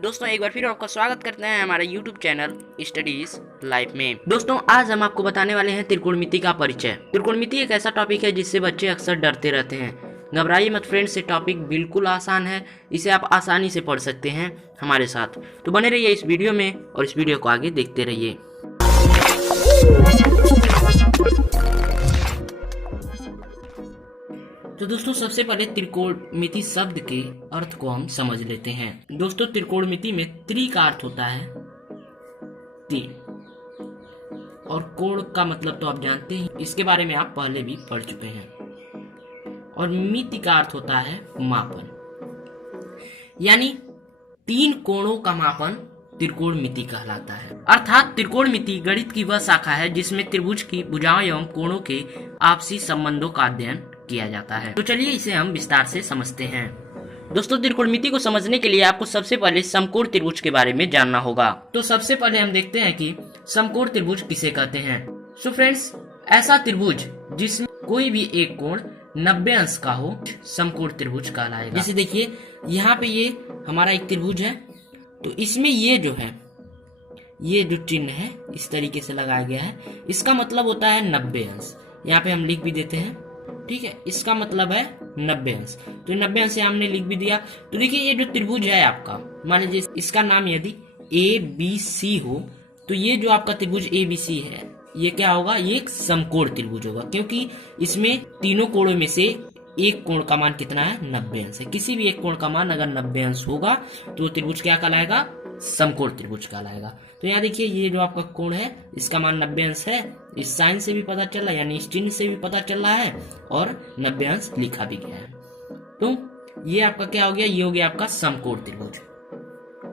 दोस्तों एक बार फिर आपका स्वागत करते हैं हमारे YouTube चैनल स्टडीज लाइफ में। दोस्तों आज हम आपको बताने वाले हैं त्रिकोणमिति का परिचय। त्रिकोणमिति एक ऐसा टॉपिक है जिससे बच्चे अक्सर डरते रहते हैं। घबराइए मत फ्रेंड्स, ये टॉपिक बिल्कुल आसान है, इसे आप आसानी से पढ़ सकते हैं हमारे साथ। तो बने रहिए इस वीडियो में और इस वीडियो को आगे देखते रहिए। तो दोस्तों सबसे पहले त्रिकोणमिति शब्द के अर्थ को हम समझ लेते हैं। दोस्तों त्रिकोणमिति में त्रि का अर्थ होता है तीन, और कोण का मतलब तो आप जानते हैं, इसके बारे में आप पहले भी पढ़ चुके हैं। और मिति का अर्थ होता है मापन, यानी तीन कोणों का मापन त्रिकोणमिति कहलाता है। अर्थात त्रिकोणमिति गणित की वह शाखा है जिसमें त्रिभुज की भुजाओं एवं कोणों के आपसी संबंधों का अध्ययन किया जाता है। तो चलिए इसे हम विस्तार से समझते हैं। दोस्तों त्रिकोणमिति को समझने के लिए आपको सबसे पहले समकोण त्रिभुज के बारे में जानना होगा। तो सबसे पहले हम देखते हैं कि समकोण त्रिभुज किसे कहते हैं। सो फ्रेंड्स, ऐसा त्रिभुज जिसमें कोई भी एक कोण 90 अंश का हो समकोण त्रिभुज कहलाएगा। जैसे देखिए यहाँ पे ये हमारा एक त्रिभुज है, तो इसमें ये जो है, ये जो चिन्ह है इस तरीके से लगाया गया है, इसका मतलब होता है 90 अंश। यहाँ पे हम लिख भी देते हैं, ठीक है, इसका मतलब है 90 अंश। तो 90 अंश हमने लिख भी दिया। तो देखिए ये जो त्रिभुज है आपका, मान लीजिए इसका नाम यदि ABC हो, तो ये जो आपका त्रिभुज ABC है ये क्या होगा, ये एक समकोण त्रिभुज होगा, क्योंकि इसमें तीनों कोणों में से एक कोण का मान कितना है, 90 अंश है। किसी भी एक कोण का मान अगर 90 अंश होगा तो त्रिभुज क्या कहलाएगा, समकोण त्रिभुज कहलाएगा। तो यहाँ देखिए ये जो आपका कोण है इसका मान 90 अंश है, इस साइन से भी पता चल रहा है, यानी इस चिन्ह से भी पता चल रहा है, और 90 अंश लिखा भी गया है। तो ये आपका क्या हो गया, ये हो गया आपका समकोण त्रिभुज।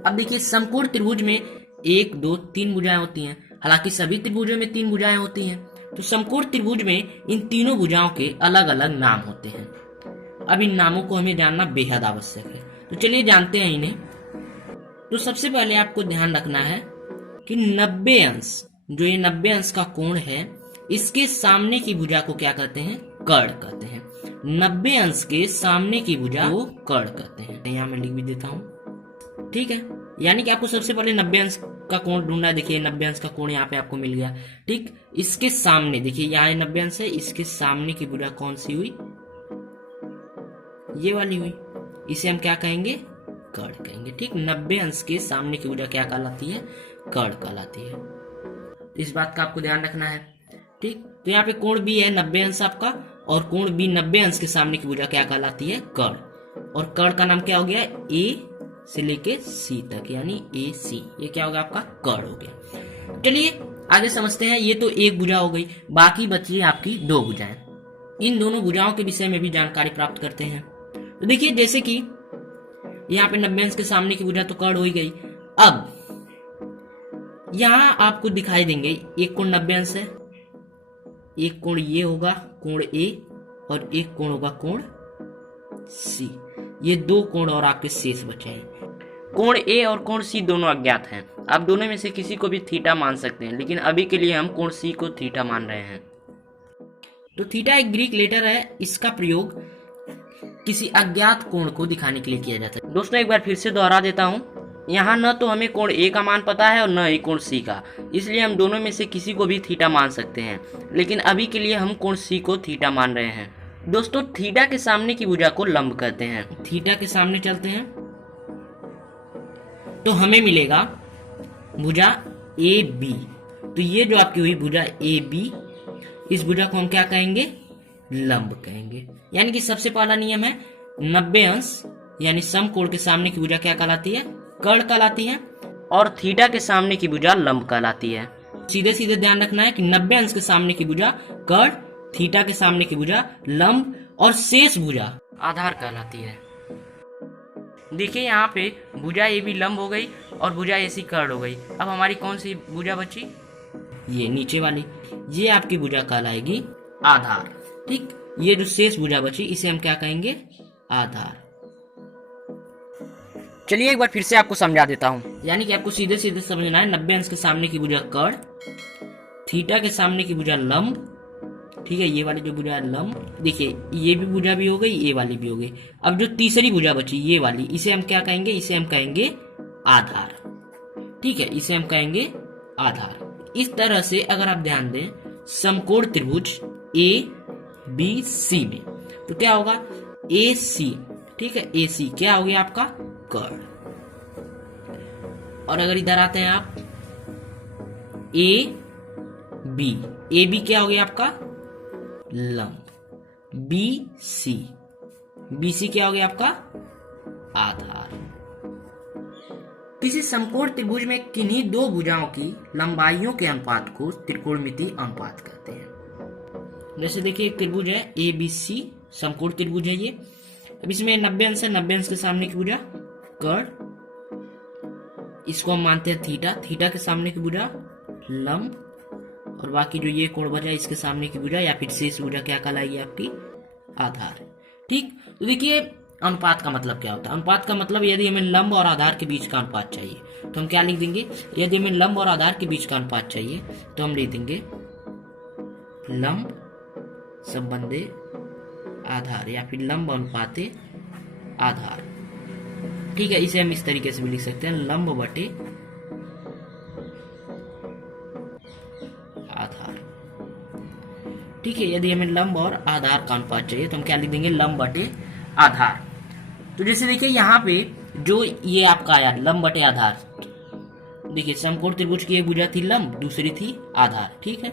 अब देखिए समकोण त्रिभुज में 1 2 3 भुजाएं होती हैं, हालांकि सभी त्रिभुजों में 3 भुजाएं होती हैं। तो समकोण त्रिभुज में इन तीनों भुजाओं के अलग अलग नाम होते हैं। अब इन नामों को हमें जानना बेहद आवश्यक है, तो चलिए जानते हैं इन्हें। तो सबसे पहले आपको ध्यान रखना है कि 90 अंश, जो ये 90 अंश का कोण है, इसके सामने की भुजा को क्या कहते हैं, कर्ण कहते हैं। 90 अंश के सामने की भुजा को कर्ण कहते हैं। यहाँ मैं लिख भी देता हूँ, ठीक है। यानी कि आपको सबसे पहले 90 अंश का कोण ढूंढना है। देखिए 90 अंश का कोण यहाँ पे आपको मिल गया, ठीक। इसके सामने देखिए यहाँ 90 अंश है, इसके सामने की भुजा कौन सी हुई, ये वाली हुई, इसे हम क्या कहेंगे, कर्ण कहेंगे, ठीक। 90 अंश के सामने की भुजा क्या कहलाती है, कर्ण कहलाती है। तो इस बात का आपको ध्यान रखना है, ठीक। तो यहाँ पे कोण B है 90 अंश आपका, और कोण B 90 अंश के सामने की भुजा क्या कहलाती है, कर्ण। और कर्ण का नाम क्या हो गया, A से लेके C तक, यानी AC, ये क्या होगा आपका कर्ण हो गया। चलिए आगे समझते हैं। ये तो एक भुजा हो गई, बाकी बची आपकी 2 भुजाएं। इन दोनों भुजाओं के विषय में भी जानकारी प्राप्त करते हैं। तो देखिए जैसे कि यहाँ पे 90 अंश के सामने की भुजा तो कर्ण हो ही गई। अब यहाँ आपको दिखाई देंगे एक कोण 90 अंश है, एक कोण ये होगा कोण A, और एक कोण होगा कोण C। ये 2 कोण और आपके शेष बचे हैं। कोण A और कोण C दोनों अज्ञात हैं। आप दोनों में से किसी को भी थीटा मान सकते हैं, लेकिन अभी के लिए हम कोण C को थीटा मान रहे हैं। तो थीटा एक ग्रीक लेटर है, इसका प्रयोग किसी अज्ञात कोण को दिखाने के लिए किया जाता है। दोस्तों एक बार फिर से दोहरा देता हूँ, यहाँ न तो हमें कोण A का मान पता है और न ही कोण C का, इसलिए हम दोनों में से किसी को भी थीटा मान सकते हैं, लेकिन अभी के लिए हम कोण C को थीटा मान रहे हैं। दोस्तों थीटा के सामने की भुजा को लंब कहते हैं। थीटा के सामने चलते हैं तो हमें मिलेगा भुजा AB। तो ये जो आपकी हुई भुजा AB, इस भुजा को हम क्या कहेंगे, लंब कहेंगे। यानी कि सबसे पहला नियम है 90 अंश यानी समकोण के सामने की भुजा क्या कहलाती है, कर्ण कहलाती है, और थीटा के सामने की भुजा लंब कहलाती है। सीधे सीधे ध्यान रखना है कि 90 अंश के सामने की भुजा कर्ण, थीटा के सामने की भुजा लंब, और शेष भुजा आधार कहलाती है। देखिए यहाँ पे भुजा AB लंब हो गई और भुजा AC कर्ण हो गई। अब हमारी कौन सी भुजा बची, ये नीचे वाली, ये आपकी भुजा कहलाएगी आधार, ठीक। ये जो शेष भुजा बची इसे हम क्या कहेंगे, आधार। चलिए एक बार फिर से आपको समझा देता हूँ। यानी कि आपको सीधे सीधे समझना है, 90 अंश के सामने की भुजा कर्ण, थीटा के सामने की भुजा लंब, ठीक है, ये वाली जो भुजा है लंब, देखिए ये भी भुजा भी हो गई, ये वाली भी हो गई। अब जो तीसरी भुजा बची ये वाली, इसे हम क्या कहेंगे, इसे हम कहेंगे आधार। ठीक है, इसे हम कहेंगे आधार। इस तरह से अगर आप ध्यान दें समकोण त्रिभुज ए बी सी में तो क्या होगा, ए सी, ठीक है, ए सी क्या हो गया आपका कर्ण। और अगर इधर आते हैं आप ए बी क्या हो गया आपका लंब, बी सी क्या हो गया आपका आधार। किसी समकोण त्रिभुज में किन्हीं दो भुजाओं की लंबाइयों के अनुपात को त्रिकोणमितीय अनुपात कहते हैं। जैसे देखिए एक त्रिभुज है ए बी सी, समकोण त्रिभुज है ये। अब इसमें 90 अंश है, 90 अंश के सामने की भुजा कर्ण, इसको हम मानते हैं थीटा, थीटा के सामने की भुजा लंब, और बाकी जो ये कोण बचा इसके सामने की भुजा या फिर शेष भुजा क्या कहलाएगी आपकी आधार। ठीक, तो देखिए अनुपात का मतलब क्या होता है। अनुपात का मतलब यदि हमें लंब और आधार के बीच का अनुपात चाहिए तो हम क्या लिख देंगे, यदि हमें लंब और आधार के बीच का अनुपात चाहिए तो हम लिख देंगे लंब संबंधे आधार या फिर लंब अनुपाते आधार। ठीक है, इसे हम इस तरीके से भी लिख सकते हैं लंब बटे आधार। ठीक है, यदि हमें लंब और आधार का अनुपात चाहिए तो हम क्या लिख देंगे लंब बटे आधार। तो जैसे देखिए यहाँ पे जो ये आपका आया लंब बटे आधार, देखिए समकोण त्रिभुज की एक भुजा थी लंब, दूसरी थी आधार। ठीक है,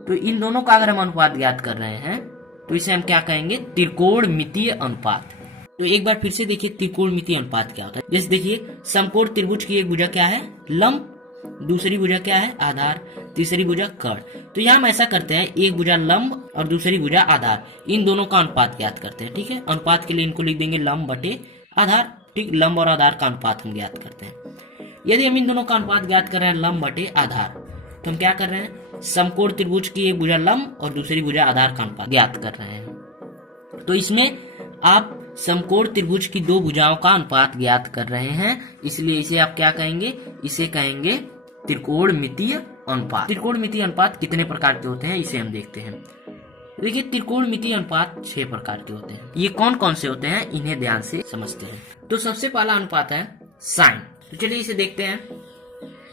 तो इन दोनों का अगर हम अनुपात ज्ञात कर रहे हैं तो इसे हम क्या कहेंगे त्रिकोणमितीय अनुपात। तो एक बार फिर से देखिए त्रिकोणमितीय अनुपात क्या होता है। जैसे देखिए समकोण त्रिभुज की एक भुजा क्या है लंब, दूसरी भुजा क्या है आधार, तीसरी भुजा कर्ण। तो यहाँ हम ऐसा करते हैं एक भुजा लंब और दूसरी भुजा आधार, इन दोनों का अनुपात ज्ञात करते हैं। ठीक है, अनुपात के लिए इनको लिख देंगे लंब बटे आधार। ठीक, लंब और आधार का अनुपात हम ज्ञात करते हैं। यदि हम इन दोनों का अनुपात ज्ञात कर रहे हैं लंब बटे आधार तो हम क्या कर रहे हैं समकोण त्रिभुज की एक भुजा लंब और दूसरी भुजा आधार का अनुपात ज्ञात कर रहे हैं। तो इसमें आप समकोण त्रिभुज की दो भुजाओं का अनुपात ज्ञात कर रहे हैं, इसलिए इसे आप क्या कहेंगे, इसे कहेंगे त्रिकोणमितीय अनुपात। त्रिकोणमितीय अनुपात कितने प्रकार के होते हैं इसे हम देखते हैं। देखिए त्रिकोणमितीय अनुपात 6 प्रकार के होते हैं। ये कौन कौन से होते हैं इन्हें ध्यान से समझते हैं। तो सबसे पहला अनुपात है साइन। तो चलिए इसे देखते हैं।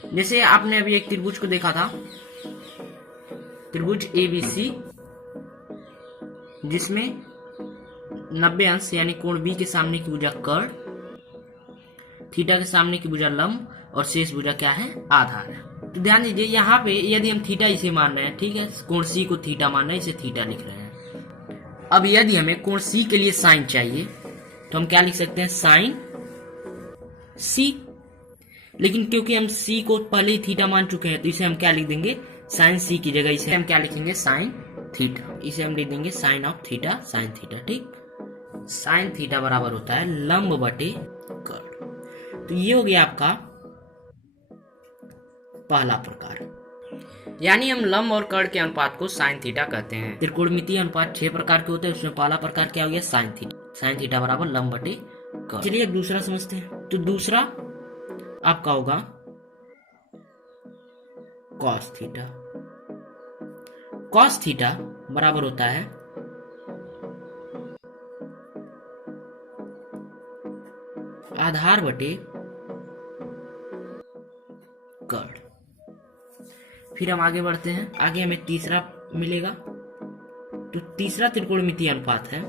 जैसे आपने अभी एक त्रिभुज को देखा था, त्रिभुज ABC, जिसमें 90 अंश यानी कोण B के सामने की भुजा कर्ण, थीटा के सामने की भुजा लंब और शेष भुजा क्या है आधार है। तो ध्यान दीजिए यहाँ पे यदि हम थीटा इसे मान रहे हैं, ठीक है, कोण C को थीटा मान रहे हैं, इसे थीटा लिख रहे हैं। अब यदि हमें कोण C के लिए साइन चाहिए तो हम क्या लिख सकते हैं साइन C, लेकिन क्योंकि हम C को पहले ही थीटा मान चुके हैं तो इसे हम क्या लिख देंगे साइन C की जगह इसे हम क्या लिखेंगे साइन थीटा, इसे हम लिख देंगे sine of theta sine theta. ठीक, साइन थीटा बराबर होता है लंब बटे कर्ण। तो ये हो गया आपका पहला प्रकार, यानी हम लंब और कर्ण के अनुपात को साइन थीटा कहते हैं। त्रिकोणमितीय अनुपात 6 प्रकार के होते हैं, उसमें पहला प्रकार क्या हो गया साइन थीटा। साइन थीटा बराबर लंब बटे कर्ण। चलिए अब दूसरा समझते हैं। तो दूसरा आपका होगा कॉस थीटा। कॉस थीटा बराबर होता है आधार बटे कर्ण। फिर हम आगे बढ़ते हैं, आगे हमें तीसरा मिलेगा। तो तीसरा त्रिकोणमितीय अनुपात है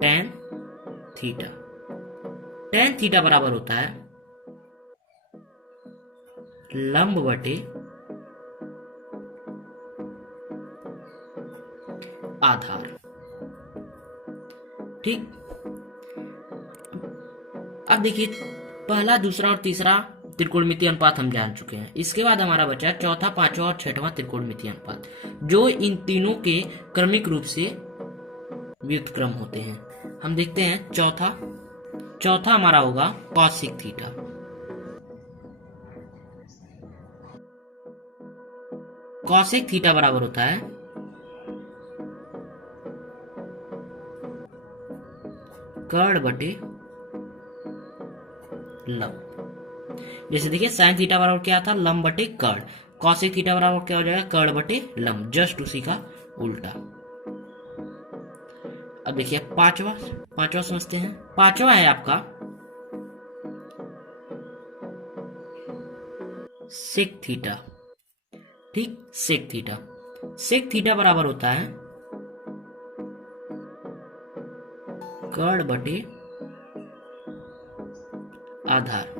tan थीटा। tan थीटा बराबर होता है लंब बटे आधार। ठीक, अब देखिए पहला दूसरा और तीसरा त्रिकोणमितीय अनुपात हम जान चुके हैं। इसके बाद हमारा बचा चौथा पांचवा और छठवां त्रिकोणमितीय अनुपात, जो इन तीनों के क्रमिक रूप से व्युत्क्रम होते हैं। हम देखते हैं चौथा हमारा होगा कॉसिक थीटा। कॉसिक थीटा बराबर होता है कर्ण बटे लंब। जैसे देखिए साइन थीटा बराबर क्या था लंब बटे कर्ण, कॉसेक थीटा बराबर क्या हो जाएगा, कर्ण बटे लंब, जस्ट उसी का उल्टा। अब देखिए पांचवा समझते हैं। पांचवा है आपका सेक थीटा। ठीक, सेक थीटा बराबर होता है कर्ण बटे आधार।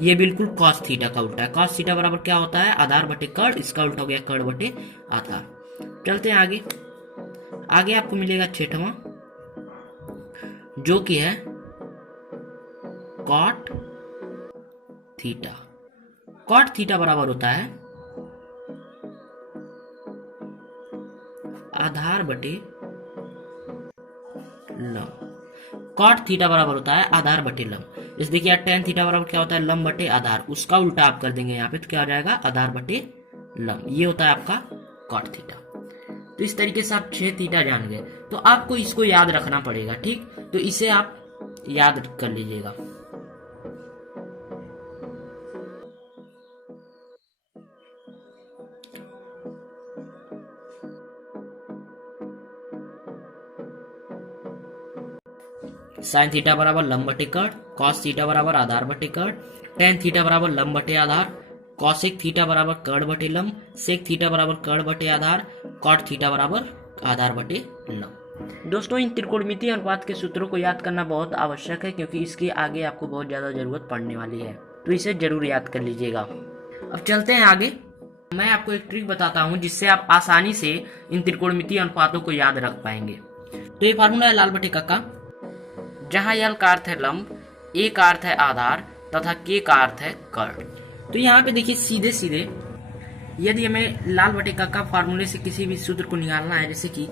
ये बिल्कुल कॉस थीटा का उल्टा है। कॉस थीटा बराबर क्या होता है, आधार बटे कर्ण, इसका उल्टा हो गया कर्ण बटे आधार। चलते हैं आगे आपको मिलेगा छठवां, जो कि है कॉट थीटा। कॉट थीटा बराबर होता है आधार बटे लंब। कॉट थीटा बराबर होता है आधार बटे लंब। इस देखिए टेन थीटा बराबर क्या होता है, लंब बटे आधार, उसका उल्टा आप कर देंगे यहाँ पे, तो क्या हो जाएगा, आधार बटे लंब। ये होता है आपका कॉट थीटा। तो इस तरीके से आप 6 थीटा जान गए। तो आपको इसको याद रखना पड़ेगा। ठीक, तो इसे आप याद कर लीजिएगा। साइन थीटा बराबर लंब बटे कर्ण, कॉस थीटा बराबर आधार बटे कर्ण, टेन थीटा बराबर लंब बटे आधार, कॉसेक थीटा बराबर कर्ण बटे लंब, सेक थीटा बराबर कर्ण बटे आधार, कॉट थीटा बराबर आधार बटे लंब। दोस्तों, इन त्रिकोणमितीय अनुपात के सूत्रों को याद करना बहुत आवश्यक है, क्योंकि इसके आगे आपको बहुत ज्यादा जरूरत पड़ने वाली है, तो इसे जरूर याद कर लीजिएगा। अब चलते हैं आगे। मैं आपको एक ट्रिक बताता हूँ जिससे आप आसानी से इन त्रिकोणमितीय अनुपातों को याद रख पाएंगे। तो ये फार्मूला है लाल बटे का, जहां यल का अर्थ है लंब, ए का अर्थ है आधार तथा के का अर्थ है कर्ण। तो यहाँ पे देखिए सीधे सीधे यदि हमें लाल बटे का फार्मूले से किसी भी सूत्र को निकालना है, जैसे कि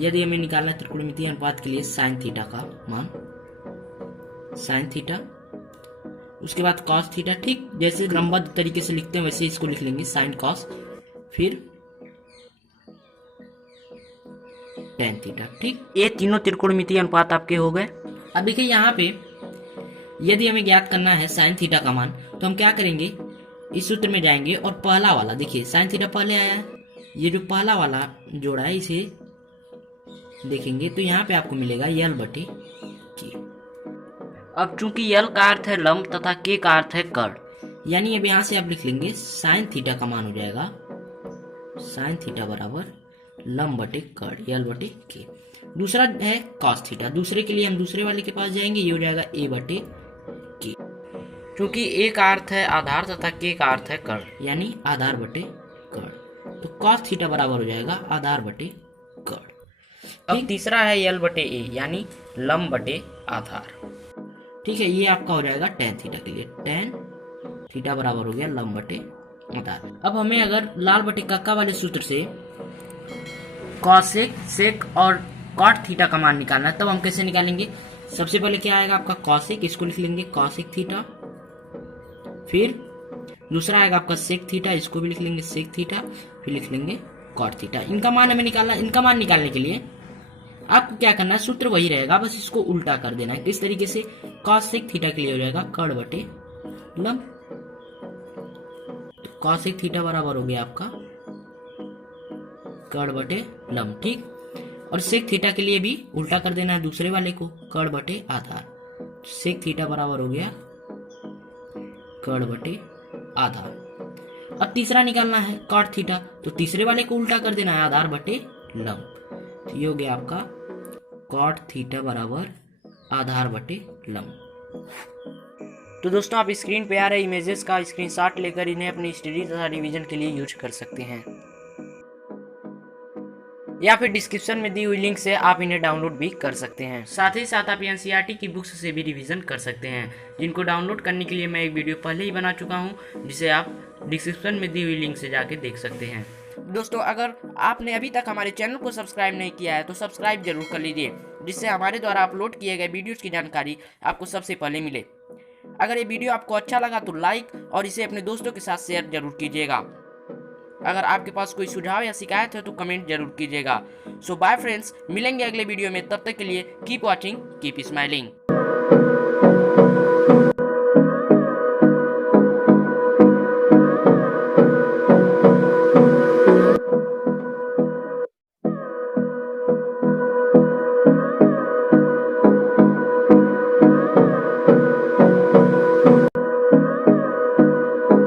यदि हमें निकालना है त्रिकोणमितीय अनुपात के लिए साइन थीटा का मान, साइन थीटा, उसके बाद कॉस थीटा। ठीक, जैसे क्रमबद्ध तरीके से लिखते हैं वैसे इसको लिख लेंगे, साइन कॉस, फिर टेन थीटा। ठीक, ये तीनों त्रिकोणमितीय अनुपात आपके हो गए। अब देखिए यहाँ पे यदि हमें ज्ञात करना है साइन थीटा का मान, तो हम क्या करेंगे, इस सूत्र में जाएंगे और पहला वाला देखिए साइन थीटा पहले आया है, ये जो पहला वाला जोड़ा है इसे देखेंगे तो यहाँ पे आपको मिलेगा यल बटे के। अब चूंकि यल का अर्थ है लंब तथा के का अर्थ है कर्ण, यानी अब यहाँ से आप लिख लेंगे साइन थीटा का मान हो जाएगा साइन थीटा बराबर लंब बटे कर्ण, यल बटे के। दूसरा है कॉस थीटा, दूसरे के लिए हम दूसरे वाले के पास जाएंगे, ये हो जाएगा ए बटे के। क्योंकि ए का अर्थ है आधार तथा के का अर्थ है कर्ण, यानी आधार बटे कर्ण, तो कॉस थीटा बराबर हो जाएगा आधार बटे कर्ण। अब तीसरा है यल बटे ए, यानी लंब बटे आधार। ठीक है, ये आपका हो जाएगा टेन थीटा के लिए, टेन थीटा बराबर हो गया लंब बटे आधार। अब हमें अगर लाल बटे का वाले सूत्र से कॉसेक, सेक और कॉट थीटा का मान निकालना है, तब हम कैसे निकालेंगे, सबसे पहले क्या आएगा आपका कॉसेक, इसको लिख लेंगे कॉसेक थीटा, फिर दूसरा आएगा आपका सेक थीटा, इसको भी लिख लेंगे सेक थीटा, फिर लिख लेंगे कॉट थीटा। इनका मान हमें निकालना, इनका मान निकालने के लिए आपको क्या करना है, सूत्र वही रहेगा, बस इसको उल्टा कर देना है। किस तरीके से, कॉसेक थीटा के लिए हो जाएगा कर्ण बटे लंब, तो कॉसेक थीटा बराबर हो गया आपका कर्ण बटे लंब। ठीक, और सेक थीटा के लिए भी उल्टा कर देना है दूसरे वाले को, कर्ण बटे आधार, सेक थीटा बराबर हो गया कर्ण बटे आधार। अब तीसरा निकालना है कॉट थीटा, तो तीसरे वाले को उल्टा कर देना है आधार बटे लंब, तो ये हो गया आपका कॉट थीटा बराबर आधार बटे लंब। तो दोस्तों, आप स्क्रीन पे आ रहे इमेजेस का स्क्रीनशॉट लेकर इन्हें अपनी स्टडी तथा रिवीजन के लिए यूज कर सकते हैं, या फिर डिस्क्रिप्शन में दी हुई लिंक से आप इन्हें डाउनलोड भी कर सकते हैं। साथ ही साथ आप एनसीईआरटी की बुक्स से भी रिवीजन कर सकते हैं, जिनको डाउनलोड करने के लिए मैं एक वीडियो पहले ही बना चुका हूं, जिसे आप डिस्क्रिप्शन में दी हुई लिंक से जाके देख सकते हैं। दोस्तों, अगर आपने अभी तक हमारे चैनल को सब्सक्राइब नहीं किया है तो सब्सक्राइब जरूर कर लीजिए, जिससे हमारे द्वारा अपलोड किए गए वीडियोस की जानकारी आपको सबसे पहले मिले। अगर ये वीडियो आपको अच्छा लगा तो लाइक और इसे अपने दोस्तों के साथ शेयर जरूर कीजिएगा। अगर आपके पास कोई सुझाव या शिकायत है तो कमेंट जरूर कीजिएगा। सो बाय फ्रेंड्स, मिलेंगे अगले वीडियो में, तब तक के लिए कीप वॉचिंग, कीप स्माइलिंग।